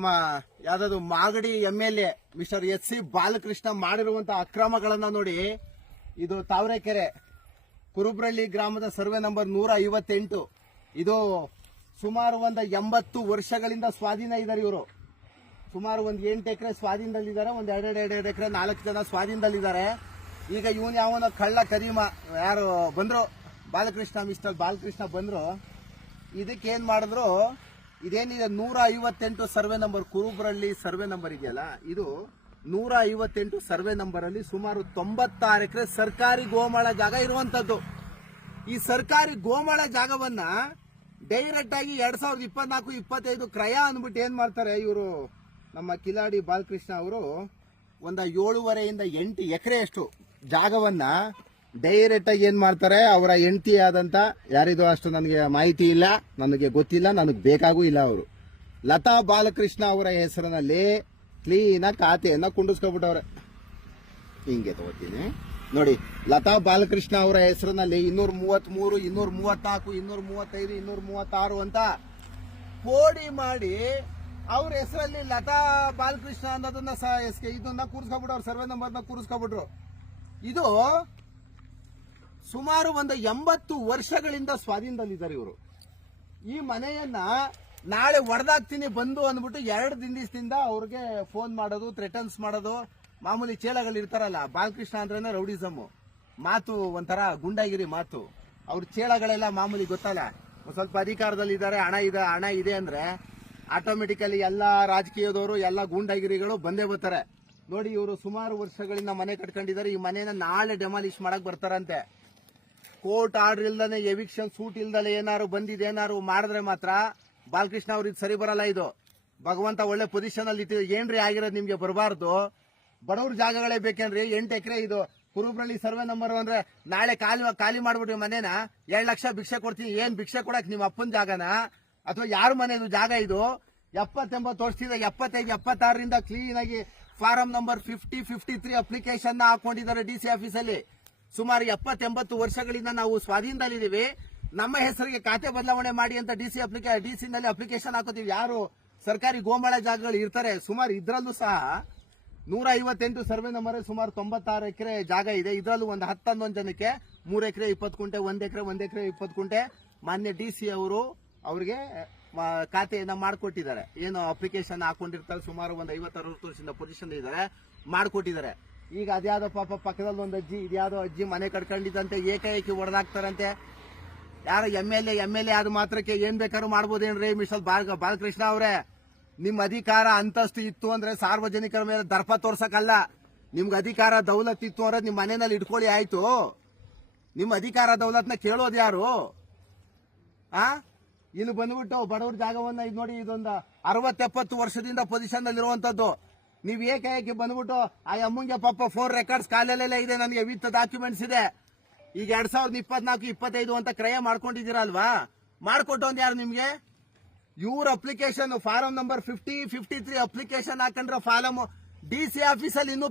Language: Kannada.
ನಮ್ಮ ಯಾವ್ದಾದ್ರು Magadi M L A mister S C Balakrishna ಮಾಡಿರುವಂತಹ ಅಕ್ರಮಗಳನ್ನ ನೋಡಿ ಇದು ತಾವರೆಕೆರೆ ಕುರುಬ್ರಳ್ಳಿ ಗ್ರಾಮದ ಸರ್ವೆ ನಂಬರ್ ನೂರ ಐವತ್ತೆಂಟು. ಇದು ಸುಮಾರು ಒಂದು ಎಂಬತ್ತು ವರ್ಷಗಳಿಂದ ಸ್ವಾಧೀನ ಇದ್ದಾರೆ ಇವರು. ಸುಮಾರು ಒಂದು ಎಂಟು ಎಕರೆ ಸ್ವಾಧೀನದಲ್ಲಿದ್ದಾರೆ, ಒಂದು ಎರಡೆರಡು ಎರಡೆರಡು ಎಕರೆ ನಾಲ್ಕು ಜನ ಸ್ವಾಧೀನದಲ್ಲಿದ್ದಾರೆ. ಈಗ ಇವನ್ ಯಾವನ ಕಳ್ಳ ಕರೀಮ ಯಾರು ಬಂದ್ರು? ಬಾಲಕೃಷ್ಣ, ಮಿಸ್ಟರ್ ಬಾಲಕೃಷ್ಣ ಬಂದ್ರು. ಇದಕ್ಕೆ ಏನ್ ಮಾಡಿದ್ರು? ಇದೇನಿದೆ? ನೂರ ಐವತ್ತೆಂಟು ಸರ್ವೆ ನಂಬರ್ ಕುರುಬರಲ್ಲಿ ಸರ್ವೆ ನಂಬರ್ ಇದೆಯಲ್ಲ? ಇದು ನೂರ ಐವತ್ತೆಂಟು ಸರ್ವೆ ನಂಬರ್ ಅಲ್ಲಿ ಸುಮಾರು ತೊಂಬತ್ತಾರು ಎಕರೆ ಸರ್ಕಾರಿ ಗೋಮಾಳ ಜಾಗ ಇರುವಂತದ್ದು. ಈ ಸರ್ಕಾರಿ ಗೋಮಾಳ ಜಾಗವನ್ನ ಡೈರೆಕ್ಟ್ ಆಗಿ ಎರಡ್ ಸಾವಿರದ ಇಪ್ಪತ್ನಾಲ್ಕು, ಇಪ್ಪತ್ತೈದು ಕ್ರಯ ಅಂದ್ಬಿಟ್ಟು ಏನ್ ಮಾಡ್ತಾರೆ ಇವರು ನಮ್ಮ ಕಿಲಾಡಿ ಬಾಲಕೃಷ್ಣ ಅವರು? ಒಂದ ಏಳುವರೆಯಿಂದ ಎಂಟು ಎಕರೆಯಷ್ಟು ಜಾಗವನ್ನ ಡೈರೆಕ್ಟ್ ಆಗಿ ಏನ್ ಮಾಡ್ತಾರೆ, ಅವರ ಹೆಂಡತಿ ಆದಂತ ಯಾರಿದು ಅಷ್ಟು ನನಗೆ ಮಾಹಿತಿ ಇಲ್ಲ, ನನಗೆ ಗೊತ್ತಿಲ್ಲ, ನನಗೆ ಬೇಕಾಗೂ ಇಲ್ಲ ಅವರು. ಲತಾ ಬಾಲಕೃಷ್ಣ ಅವರ ಹೆಸರಿನಲ್ಲಿ ಕ್ಲೀನಾಗಿ ಖಾತೆಯನ್ನ ಕುಂಡಿಸ್ಕೊಬಿಟ್ಟವ್ರೆ ಹಿಂಗೆ ತಗೋತೀನಿ. ನೋಡಿ, ಲತಾ ಬಾಲಕೃಷ್ಣ ಅವರ ಹೆಸರಿನಲ್ಲಿ ಇನ್ನೂರ ಮೂವತ್ತ್ ಮೂರು ಇನ್ನೂರ ಮೂವತ್ನಾಲ್ಕು ಇನ್ನೂರ ಮೂವತ್ತೈದು ಇನ್ನೂರ ಮೂವತ್ತಾರು ಅಂತ ಕೋಡಿ ಮಾಡಿ ಅವ್ರ ಹೆಸರಲ್ಲಿ ಲತಾ ಬಾಲಕೃಷ್ಣ ಅನ್ನೋದನ್ನ ಇದನ್ನ ಕೂರಿಸ್ಕೊಬಿಟ್ಟು ಅವ್ರ ಸರ್ವೆ ನಂಬರ್ನ ಕೂರಿಸ್ಕೊಬಿಟ್ರು. ಇದು ಸುಮಾರು ಒಂದು ಎಂಬತ್ತು ವರ್ಷಗಳಿಂದ ಸ್ವಾಧೀನದಲ್ಲಿದ್ದಾರೆ ಇವರು. ಈ ಮನೆಯನ್ನ ನಾಳೆ ಒಡೆದಾಗ್ತೀನಿ ಬಂದು ಅಂದ್ಬಿಟ್ಟು ಎರಡು ದಿನದಿಂದ ಅವ್ರಿಗೆ ಫೋನ್ ಮಾಡೋದು ಥ್ರೆಟನ್ಸ್ ಮಾಡೋದು, ಮಾಮೂಲಿ ಚೇಳಗಳು ಇರ್ತಾರಲ್ಲ, ಬಾಲಕೃಷ್ಣ ಅಂದ್ರೇನೆ ರೌಡಿಸಮ್ ಮಾತು ಒಂಥರ ಗುಂಡಾಗಿರಿ ಮಾತು. ಅವ್ರ ಚೇಳಗಳೆಲ್ಲ ಮಾಮೂಲಿ ಗೊತ್ತಲ್ಲ? ಸ್ವಲ್ಪ ಅಧಿಕಾರದಲ್ಲಿದ್ದಾರೆ ಹಣ ಇದೆ ಹಣ ಇದೆ ಅಂದ್ರೆ ಆಟೋಮೆಟಿಕಲಿ ಎಲ್ಲ ರಾಜಕೀಯದವರು, ಎಲ್ಲ ಗೂಂಡಾಗಿರಿಗಳು ಬಂದೇ ಬರ್ತಾರೆ. ನೋಡಿ ಇವರು ಸುಮಾರು ವರ್ಷಗಳಿಂದ ಮನೆ ಕಟ್ಕೊಂಡಿದ್ದಾರೆ, ಈ ಮನೆಯನ್ನ ನಾಳೆ ಡೆಮಾಲಿಷ್ ಮಾಡಕ್ ಬರ್ತಾರಂತೆ. ಕೋರ್ಟ್ ಆರ್ಡರ್ ಇಲ್ದಾನೆ, ಎವಿಕ್ಷನ್ ಸೂಟ್ ಇಲ್ದಲೆ ಏನಾರು ಬಂದಿದೆ, ಏನಾರು ಮಾಡಿದ್ರೆ ಮಾತ್ರ ಬಾಲಕೃಷ್ಣ ಅವ್ರಿಗೆ ಸರಿ ಬರಲ್ಲ ಇದು. ಭಗವಂತ ಒಳ್ಳೆ ಪೊಸಿಷನ್ ಅಲ್ಲಿ ಏನ್ರಿ ಆಗಿರೋದು ನಿಮ್ಗೆ ಬರಬಾರ್ದು? ಬಡವ್ರ ಜಾಗಗಳೇ ಬೇಕೇನ್ರಿ? ಎಂಟು ಎಕರೆ ಇದು. ಕುರುಬ್ರಳ್ಳಿ ಸರ್ವೆ ನಂಬರ್ ಅಂದ್ರೆ ನಾಳೆ ಖಾಲಿ ಖಾಲಿ ಮಾಡ್ಬಿಟ್ರಿ ಮನೇನ. ಎರಡ್ ಲಕ್ಷ ಭಿಕ್ಷೆ ಕೊಡ್ತೀನಿ. ಏನ್ ಭಿಕ್ಷೆ ಕೊಡಕ್ ನಿಮ್ಮ ಅಪ್ಪನ ಜಾಗನ? ಅಥವಾ ಯಾರ ಮನೆದು ಜಾಗ ಇದು? ಎಪ್ಪತ್ತೆಂಬತ್ತು ವರ್ಷದಿಂದ ಎಪ್ಪತ್ತೈದು, ಎಪ್ಪತ್ತಾರರಿಂದ ಕ್ಲೀನ್ ಆಗಿ form number fifty fifty three application ಹಾಕೊಂಡಿದ್ದಾರೆ ಡಿ ಸಿ ಆಫೀಸಲ್ಲಿ ಸುಮಾರು ಎಪ್ಪತ್ತೆಂಬತ್ತು ವರ್ಷಗಳಿಂದ ನಾವು ಸ್ವಾಧೀನದಲ್ಲಿದ್ದೀವಿ. ನಮ್ಮ ಹೆಸರಿಗೆ ಖಾತೆ ಬದಲಾವಣೆ ಮಾಡಿ ಅಂತ ಡಿ ಸಿ ಅಪ್ಲಿಕೇ, ಡಿ ಸಿ ನಲ್ಲಿ ಅಪ್ಲಿಕೇಶನ್ ಹಾಕೋತೀವಿ. ಯಾರು ಸರ್ಕಾರಿ ಗೋಮಾಳ ಜಾಗಗಳು ಇರ್ತಾರೆ, ಸುಮಾರು ಇದ್ರಲ್ಲೂ ಸಹ ನೂರ ಐವತ್ತೆಂಟು ಸರ್ವೆ ನಂಬರ್ ಸುಮಾರು ತೊಂಬತ್ತಾರು ಎಕರೆ ಜಾಗ ಇದೆ. ಇದರಲ್ಲೂ ಒಂದು ಹತ್ತೊಂದೊಂದು ಜನಕ್ಕೆ ಮೂರು ಎಕರೆ, ಇಪ್ಪತ್ತು ಕುಂಟೆ ಒಂದು ಎಕರೆ ಒಂದು ಎಕರೆ, ಇಪ್ಪತ್ತು ಕುಂಟೆ ಮಾನ್ಯ ಡಿ ಸಿ ಅವರು ಅವ್ರಿಗೆ ಖಾತೆಯನ್ನ ಮಾಡಿಕೊಟ್ಟಿದ್ದಾರೆ. ಏನು ಅಪ್ಲಿಕೇಶನ್ ಹಾಕೊಂಡಿರ್ತಾರೆ, ಸುಮಾರು ಒಂದು ಐವತ್ತು ಅರವತ್ತು ವರ್ಷದಿಂದ ಪೊಸಿಷನ್ ಇದ್ದಾರೆ, ಮಾಡಿಕೊಟ್ಟಿದ್ದಾರೆ. ಈಗ ಅದ್ಯಾವುದೋ ಪಾಪ ಪಕ್ಕದಲ್ಲಿ ಒಂದು ಅಜ್ಜಿ, ಇದ್ಯಾವುದೋ ಅಜ್ಜಿ ಮನೆ ಕಟ್ಕೊಂಡಿದ್ದಂತೆ, ಏಕಾಏಕಿ ಹೊಡೆದಾಕ್ತಾರಂತೆ ಯಾರು M L A, M L A ಆದ ಮಾತ್ರಕ್ಕೆ ಏನ್ ಬೇಕಾದ್ರೂ ಮಾಡ್ಬೋದೇನ್ರಿ ಮಿಸ್ಟರ್ ಬಾಲ, ಬಾಲಕೃಷ್ಣ ಅವರೇ? ನಿಮ್ ಅಧಿಕಾರ ಅಂತಸ್ತು ಇತ್ತು ಅಂದ್ರೆ ಸಾರ್ವಜನಿಕರ ಮೇಲೆ ದರ್ಪ ತೋರ್ಸಕ್ಕಲ್ಲ. ನಿಮ್ಗೆ ಅಧಿಕಾರ ದೌಲತ್ ಇತ್ತು ಅಂದ್ರೆ ನಿಮ್ ಮನೆಯಲ್ಲಿ ಇಟ್ಕೊಳ್ಳಿ, ಆಯ್ತು. ನಿಮ್ ಅಧಿಕಾರ ದೌಲತ್ನ ಕೇಳೋದು ಯಾರು? ಆ? ಇನ್ನು ಬಂದ್ಬಿಟ್ಟು ಬಡವ್ರ ಜಾಗವನ್ನ ಇದು ನೋಡಿ, ಇದೊಂದು ಅರವತ್ತೆಪ್ಪತ್ತು ವರ್ಷದಿಂದ ಪೊಸಿಷನ್ ಅಲ್ಲಿ ಇರುವಂತದ್ದು ನೀವ್ ಏಕಾಏಕಿ ಬಂದ್ಬಿಟ್ಟು ಆ ಅಮ್ಮಂಗೆ ಪಾಪ ಫೋರ್ ರೆಕಾರ್ಡ್ಸ್ ಕಾಲಲ್ಲೆಲ್ಲ ಇದೆ, ನನಗೆ ವಿತ್ ಡಾಕ್ಯುಮೆಂಟ್ಸ್ ಇದೆ. ಈಗ ಎರಡ್ ಸಾವಿರದ ಇಪ್ಪತ್ನಾಲ್ಕು, ಇಪ್ಪತ್ತೈದು ಅಂತ ಕ್ರಯ ಮಾಡ್ಕೊಂಡಿದ್ದೀರಲ್ವಾ? ಮಾಡ್ಕೊಟ್ಟೊಂದು ಯಾರು ನಿಮ್ಗೆ? ಇವ್ರ application form number fifty fifty three application ಹಾಕೊಂಡ್ರೆ ಫಾರಂ ಡಿ ಸಿ ಆಫೀಸಲ್ಲಿ ಇನ್ನೂ